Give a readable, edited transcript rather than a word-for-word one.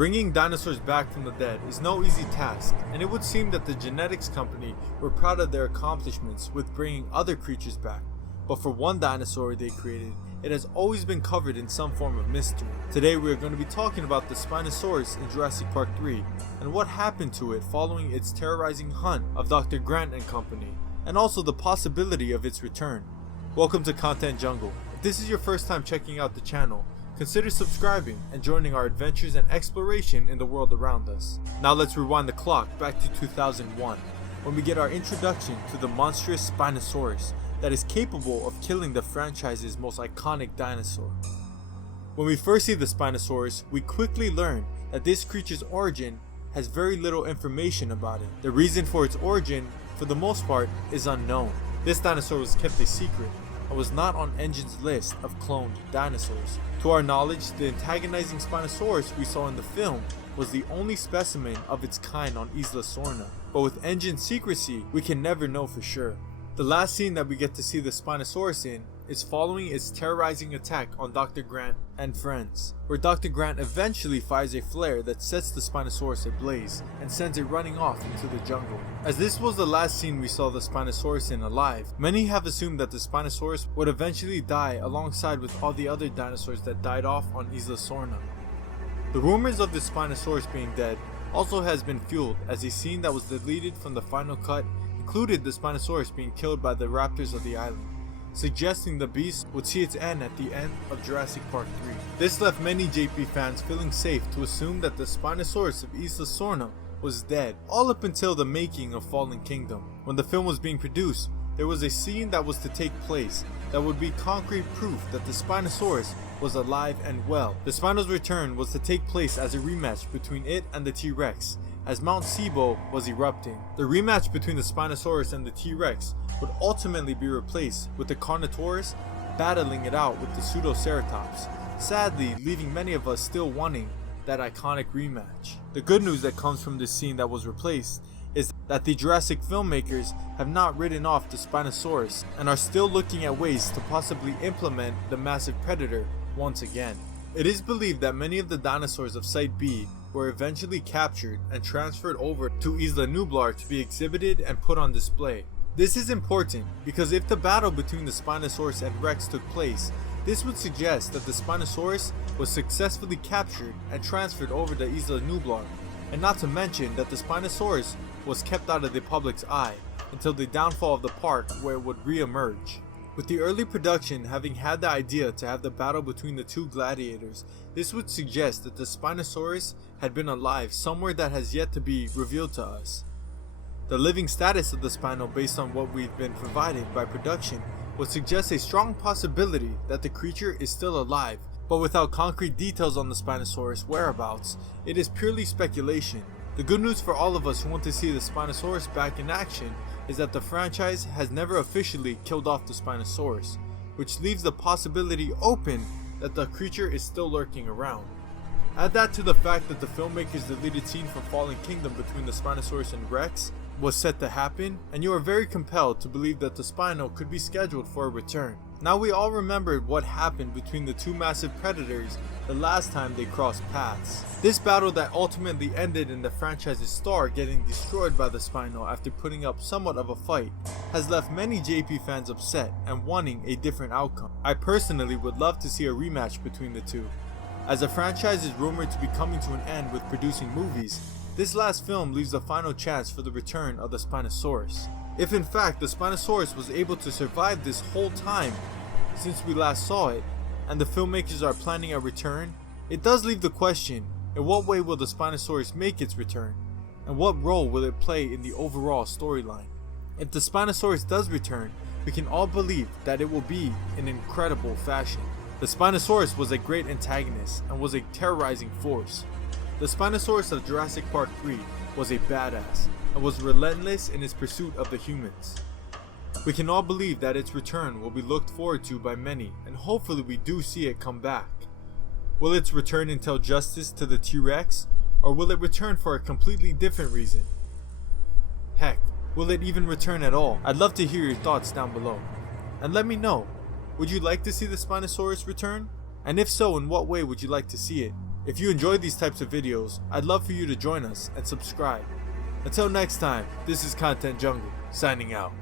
Bringing dinosaurs back from the dead is no easy task, and it would seem that the genetics company were proud of their accomplishments with bringing other creatures back. But for one dinosaur they created, it has always been covered in some form of mystery. Today we are going to be talking about the Spinosaurus in Jurassic Park 3 and what happened to it following its terrorizing hunt of Dr. Grant and company, and also the possibility of its return. Welcome to Content Jungle. If this is your first time checking out the channel, consider subscribing and joining our adventures and exploration in the world around us. Now let's rewind the clock back to 2001, when we get our introduction to the monstrous Spinosaurus that is capable of killing the franchise's most iconic dinosaur. When we first see the Spinosaurus, we quickly learn that this creature's origin has very little information about it. The reason for its origin, for the most part, is unknown. This dinosaur was kept a secret and was not on Engine's list of cloned dinosaurs. To our knowledge, the antagonizing Spinosaurus we saw in the film was the only specimen of its kind on Isla Sorna, but with Engine's secrecy, we can never know for sure. The last scene that we get to see the Spinosaurus in is following its terrorizing attack on Dr. Grant and friends, where Dr. Grant eventually fires a flare that sets the Spinosaurus ablaze and sends it running off into the jungle. As this was the last scene we saw the Spinosaurus in alive, many have assumed that the Spinosaurus would eventually die alongside with all the other dinosaurs that died off on Isla Sorna. The rumors of the Spinosaurus being dead also has been fueled, as a scene that was deleted from the final cut included the Spinosaurus being killed by the raptors of the island, suggesting the beast would see its end at the end of Jurassic Park 3. This left many JP fans feeling safe to assume that the Spinosaurus of Isla Sorna was dead, all up until the making of Fallen Kingdom. When the film was being produced, there was a scene that was to take place that would be concrete proof that the Spinosaurus was alive and well. The Spino's return was to take place as a rematch between it and the T-Rex, as Mount Sibo was erupting. The rematch between the Spinosaurus and the T-Rex would ultimately be replaced with the Carnotaurus battling it out with the Pseudoceratops, sadly leaving many of us still wanting that iconic rematch. The good news that comes from this scene that was replaced is that the Jurassic filmmakers have not written off the Spinosaurus and are still looking at ways to possibly implement the massive predator once again. It is believed that many of the dinosaurs of Site B were eventually captured and transferred over to Isla Nublar to be exhibited and put on display. This is important because if the battle between the Spinosaurus and Rex took place, this would suggest that the Spinosaurus was successfully captured and transferred over to Isla Nublar, and not to mention that the Spinosaurus was kept out of the public's eye until the downfall of the park, where it would re-emerge. With the early production having had the idea to have the battle between the two gladiators, this would suggest that the Spinosaurus had been alive somewhere that has yet to be revealed to us. The living status of the Spino, based on what we've been provided by production, would suggest a strong possibility that the creature is still alive, but without concrete details on the Spinosaurus whereabouts, it is purely speculation. The good news for all of us who want to see the Spinosaurus back in action is that the franchise has never officially killed off the Spinosaurus, which leaves the possibility open that the creature is still lurking around. Add that to the fact that the filmmakers' deleted scene from Fallen Kingdom between the Spinosaurus and Rex was set to happen, and you are very compelled to believe that the Spino could be scheduled for a return. Now we all remembered what happened between the two massive predators the last time they crossed paths. This battle that ultimately ended in the franchise's star getting destroyed by the Spino after putting up somewhat of a fight has left many JP fans upset and wanting a different outcome. I personally would love to see a rematch between the two. As the franchise is rumored to be coming to an end with producing movies, this last film leaves the final chance for the return of the Spinosaurus. If in fact the Spinosaurus was able to survive this whole time since we last saw it, and the filmmakers are planning a return, it does leave the question, in what way will the Spinosaurus make its return, and what role will it play in the overall storyline? If the Spinosaurus does return, we can all believe that it will be in incredible fashion. The Spinosaurus was a great antagonist and was a terrorizing force. The Spinosaurus of Jurassic Park 3 was a badass and was relentless in its pursuit of the humans. We can all believe that its return will be looked forward to by many, and hopefully we do see it come back. Will its return entail justice to the T-Rex, or will it return for a completely different reason? Heck, will it even return at all? I'd love to hear your thoughts down below. And let me know, would you like to see the Spinosaurus return? And if so, in what way would you like to see it? If you enjoy these types of videos, I'd love for you to join us and subscribe. Until next time, this is Content Jungle, signing out.